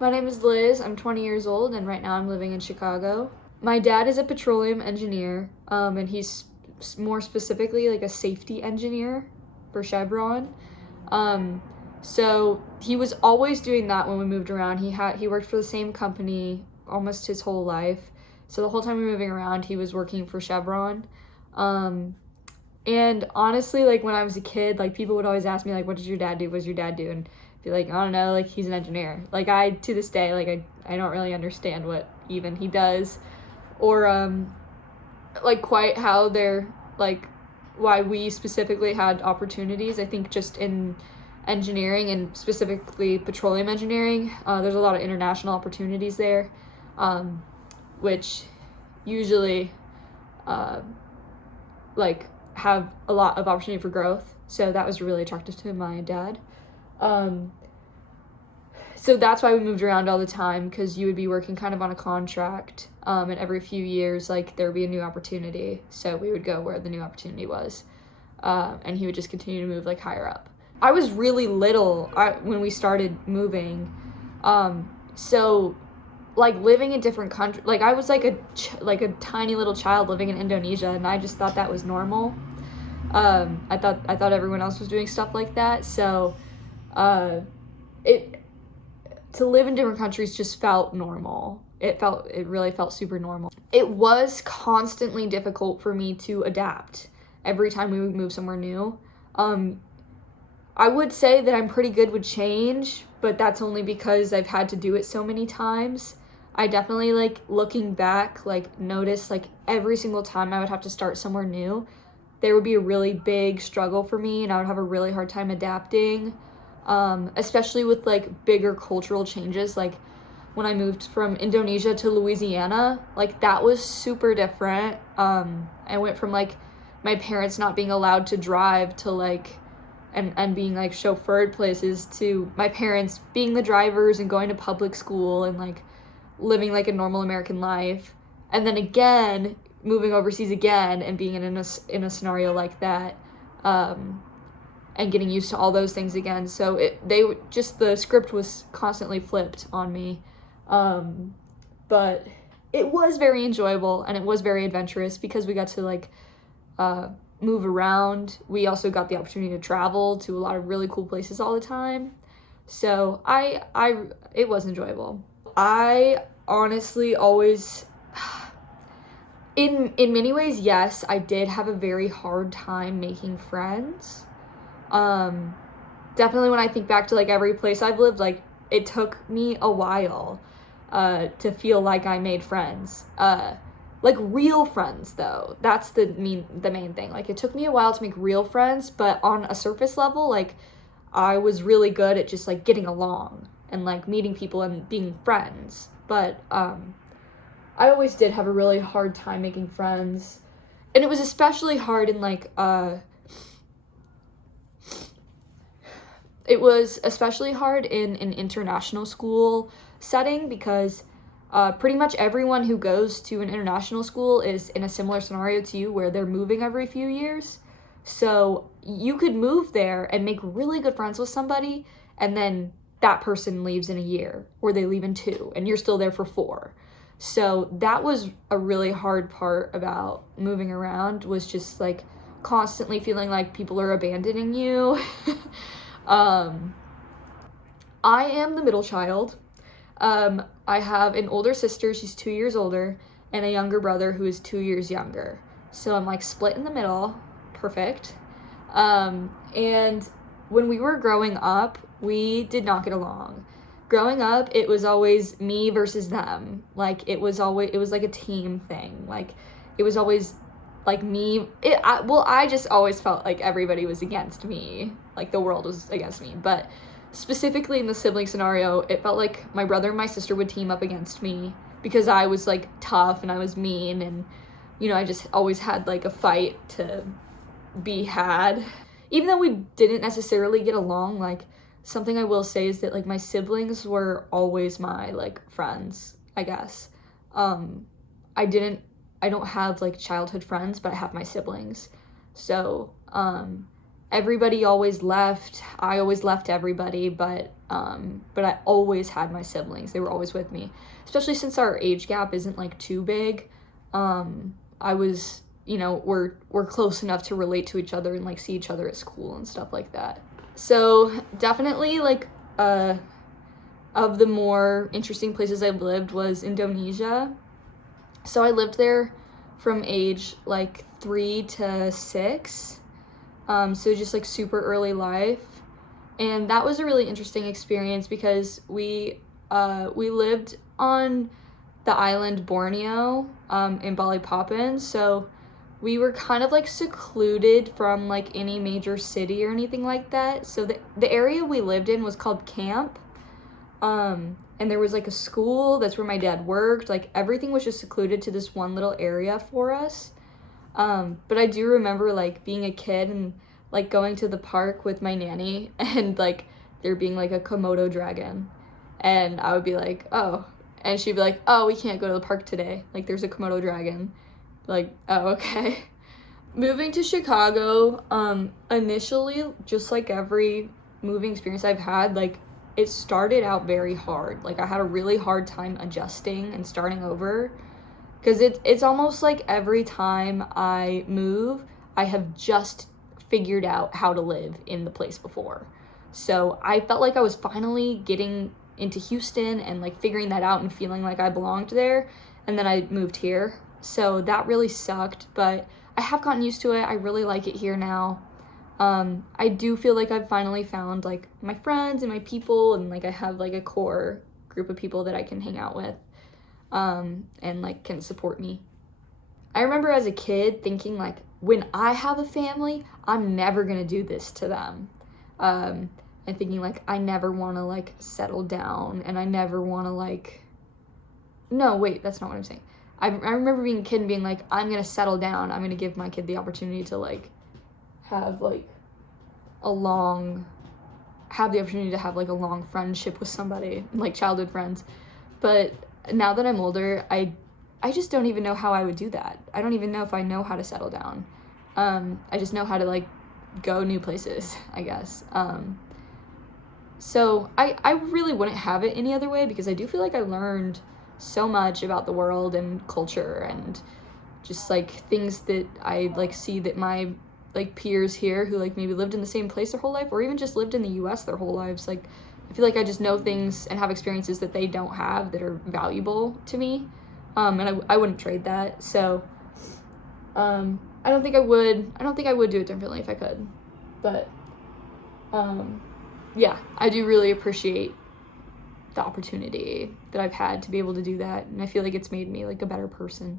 My name is Liz. I'm 20 years old, and right now I'm living in Chicago. My dad is a petroleum engineer, and he's more specifically like a safety engineer for Chevron. So he was always doing that when we moved around. He worked for the same company almost his whole life. So the whole time we were moving around, he was working for Chevron. And honestly, like when I was a kid, like people would always ask me like, what did your dad do? What does your dad do? And be like, I don't know, like he's an engineer. Like to this day, like I don't really understand what even he does, or like quite how they're like why we specifically had opportunities. I think just in engineering and specifically petroleum engineering, there's a lot of international opportunities there, which usually like have a lot of opportunity for growth. So that was really attractive to my dad. So that's why we moved around all the time, because you would be working kind of on a contract, and every few years, like, there would be a new opportunity, so we would go where the new opportunity was, and he would just continue to move, like, higher up. I was really little when we started moving, so, like, living in different countries, like, I was, like, a tiny little child living in Indonesia, and I just thought that was normal. I thought everyone else was doing stuff like that, so, to live in different countries just felt normal. It really felt super normal. It was constantly difficult for me to adapt every time we would move somewhere new. I would say that I'm pretty good with change, but that's only because I've had to do it so many times. I definitely, like, looking back, like, notice, like, every single time I would have to start somewhere new, there would be a really big struggle for me, and I would have a really hard time adapting. Especially with like bigger cultural changes, like when I moved from Indonesia to Louisiana, like that was super different. I went from like my parents not being allowed to drive to like and being like chauffeured places to my parents being the drivers and going to public school and like living like a normal American life, and then again moving overseas again and being in a scenario like that, and getting used to all those things again. So the script was constantly flipped on me. But it was very enjoyable and it was very adventurous because we got to like move around. We also got the opportunity to travel to a lot of really cool places all the time. So it was enjoyable. I honestly always in many ways, yes, I did have a very hard time making friends. Definitely when I think back to like every place I've lived, like it took me a while to feel like I made friends, like real friends though. That's the main thing. Like it took me a while to make real friends, but on a surface level, like I was really good at just like getting along and like meeting people and being friends. But I always did have a really hard time making friends, and it was especially hard in like it was especially hard in an international school setting because pretty much everyone who goes to an international school is in a similar scenario to you where they're moving every few years. So you could move there and make really good friends with somebody, and then that person leaves in a year or they leave in 2 and you're still there for 4. So that was a really hard part about moving around, was just like constantly feeling like people are abandoning you. I am the middle child. I have an older sister, she's 2 years older, and a younger brother who is 2 years younger. So I'm like split in the middle. Perfect. And when we were growing up, we did not get along. Growing up, it was always me versus them. Like it was like a team thing. Like it was always like me. I just always felt like everybody was against me. Like the world was against me. But specifically in the sibling scenario, it felt like my brother and my sister would team up against me because I was like tough and I was mean, and you know, I just always had like a fight to be had. Even though we didn't necessarily get along, like something I will say is that like my siblings were always my like friends, I guess. I don't have like childhood friends, but I have my siblings. So everybody always left. I always left everybody, but I always had my siblings. They were always with me, especially since our age gap isn't like too big. I was, you know, we're close enough to relate to each other and like see each other at school and stuff like that. So definitely like of the more interesting places I've lived was Indonesia. So I lived there from age like 3 to 6. So just like super early life. And that was a really interesting experience because we lived on the island Borneo in Balikpapan. So we were kind of like secluded from like any major city or anything like that. So the area we lived in was called Camp. And there was like a school, that's where my dad worked. Like everything was just secluded to this one little area for us. But I do remember like being a kid and like going to the park with my nanny and like there being like a Komodo dragon. And I would be like, oh. And she'd be like, oh, we can't go to the park today. Like there's a Komodo dragon. Like, oh, okay. Moving to Chicago, initially, just like every moving experience I've had, like it started out very hard. Like I had a really hard time adjusting and starting over because it's almost like every time I move, I have just figured out how to live in the place before. So I felt like I was finally getting into Houston and like figuring that out and feeling like I belonged there. And then I moved here. So that really sucked, but I have gotten used to it. I really like it here now. I do feel like I've finally found like my friends and my people, and like I have like a core group of people that I can hang out with, and like can support me. I remember as a kid thinking like, when I have a family, I'm never gonna do this to them. And thinking like, I never wanna like settle down and I never wanna like, no, wait, that's not what I'm saying. I remember being a kid and being like, I'm gonna settle down. I'm gonna give my kid the opportunity to like have like a long friendship with somebody, like childhood friends. But now that I'm older, I just don't even know how I would do that. I don't even know if I know how to settle down. I just know how to like go new places, I guess. So I really wouldn't have it any other way because I do feel like I learned so much about the world and culture and just like things that I like see that my like peers here who like maybe lived in the same place their whole life or even just lived in the US their whole lives. Like I feel like I just know things and have experiences that they don't have that are valuable to me. And I wouldn't trade that. So I don't think I would do it differently if I could. But yeah, I do really appreciate the opportunity that I've had to be able to do that, and I feel like it's made me like a better person.